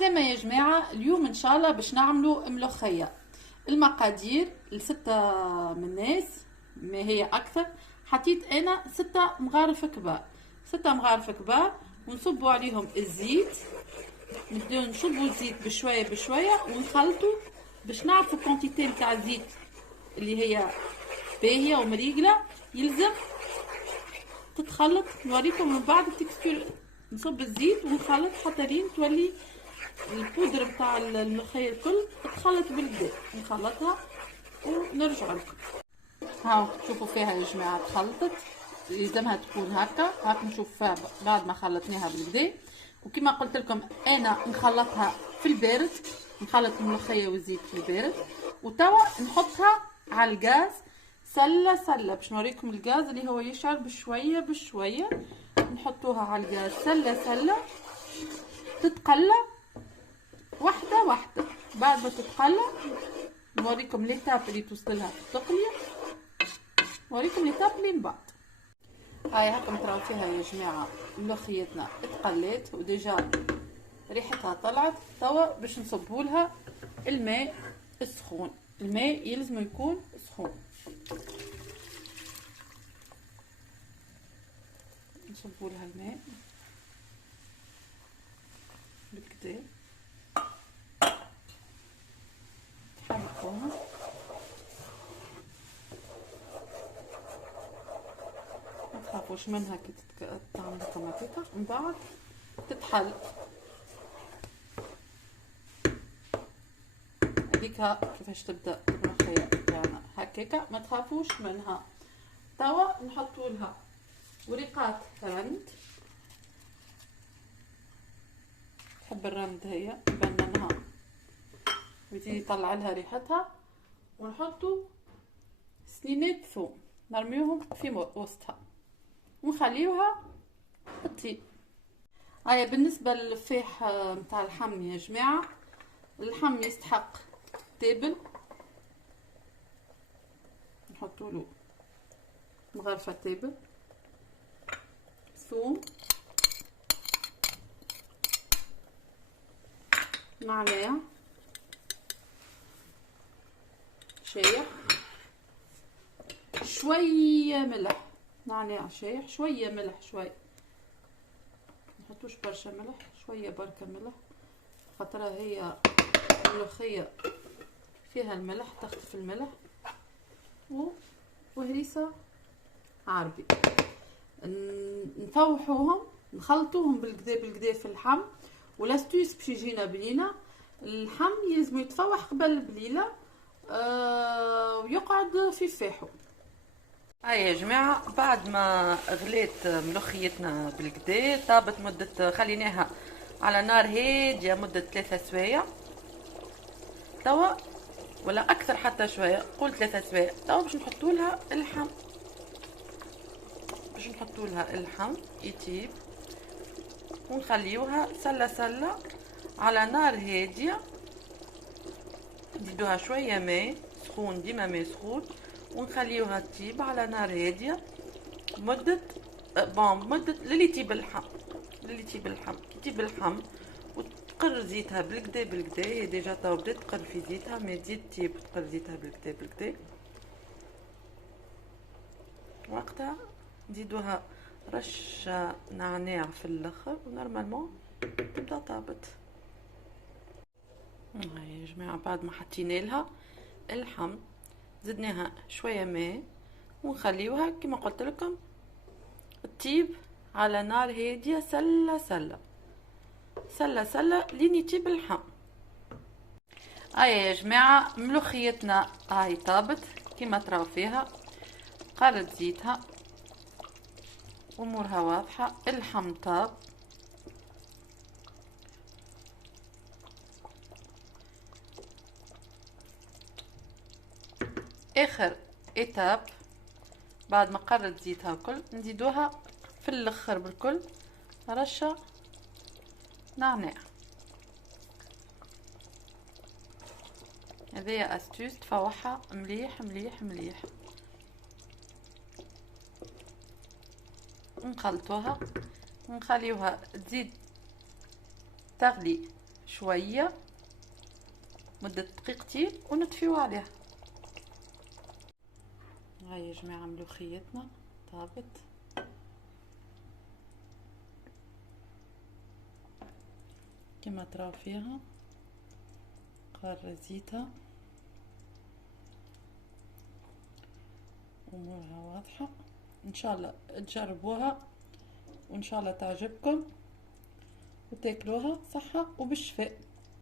عسلامة يا جماعة. اليوم ان شاء الله باش نعملوا ملوخية. المقادير لستة من الناس، ما هي اكثر. حطيت انا 6 مغارف كبار، 6 مغارف كبار، ونصبوا عليهم الزيت. نبداو نصبوا الزيت بشوية بشوية ونخلطوا باش نعرفوا الكونتيتي نتاع الزيت اللي هي باهية ومريقلة. يلزم تتخلط، نوريكم من بعد التكستور. نصب الزيت ونخلط حتى لين تولي البودر بتاع الملوخية الكل تخلط بالكدا. نخلطها ونرجع لكم. هاو شوفوا فيها يا جماعة تخلطت، يلزمها تكون هكا نشوف بعد ما خلطناها بالكدا. وكما قلت لكم انا نخلطها في البارد، نخلط الملوخية والزيت في البارد، وتوا نحطها على الغاز سلة باش نوريكم الغاز اللي هو يشعل بشوية بشوية. نحطوها على الغاز سلة تتقلى واحدة واحدة. بعد ما تتقلى نوريكم ليتاب اللي توصلها في التقلية، نوريكم ليتاب اللي من بعد. هاي هاكم تراو فيها يا جماعة ملوخيتنا اتقليت وديجا ريحتها طلعت. توا باش نصبولها الماء السخون. الماء يلزم يكون سخون. نصبولها الماء بالكدا، نحركوها. ما تخافوش منها كي تعمل كما من بعد تتحل. هذيكا كيفاش تبدا الملوخية تاعنا هكاكا، ما تخافوش منها. توا نحطوا لها ورقات رند. تحب الرند هي نبننها ويزيد يطلع لها ريحتها. ونحطوا سنينات ثوم نرميوهم في وسطها ونخليوها تطيب. هيا بالنسبه للفيح نتاع اللحم يا جماعه، اللحم يستحق تابل. نحطوا له مغرفه تابل، ثوم، نعناع، شايح، شويه ملح. نعناع شايح، شويه ملح، شويه نحطوش برشا ملح، شويه بركه ملح خاطرها هي الملوخيه فيها الملح، تخطف الملح. وهريسه عربي. نفوحوهم نخلطوهم بالكدا في اللحم. ولاستيس باش يجينا بنينه، اللحم يلزم يتفوح قبل البليله ويقعد في فاحو. هاي يا جماعه بعد ما غليت ملوخيتنا بالكدا، طابت مده، خليناها على نار هاديه مده 3 سوايع. توا ولا اكثر حتى شويه، قول 3 سوايع. توا باش نحطوا لها اللحم، يطيب ونخليوها سلة على نار هاديه. نزيدوها شويه ماء سخون، ديما ماء سخون، ونخليوها تطيب على نار هاديه مده للي يطيب اللحم. كي يطيب اللحم وتقر زيتها بالكدا، هي ديجا تو بدات تقر في زيتها، ما تزيد تطيب تقر زيتها بالكدا. وقتها نزيدوها رشه نعناع في الاخر، ونورمالمون تبدا طابت. هاي يا جماعه بعد ما حطينا لها اللحم زدناها شويه ماء ونخليوها كما قلت لكم تطيب على نار هاديه سلة لين يطيب اللحم. هاي يا جماعه ملوخيتنا هاي طابت كما تراو فيها، قالت زيتها امورها واضحه. اللحم طاب، اخر ايتاب بعد ما قرت زيتها الكل نزيدوها في الاخر بالكل رشه نعناع. هذه استوس تفوحها مليح. نخلطوها ونخليوها تزيد تغلي شويه مده دقيقتين ونطفيو عليها. هاي يا جماعه ملوخيتنا طابت. كما تراو فيها قار زيتها امورها واضحه. ان شاء الله تجربوها وان شاء الله تعجبكم وتاكلوها صحه وبالشفاء.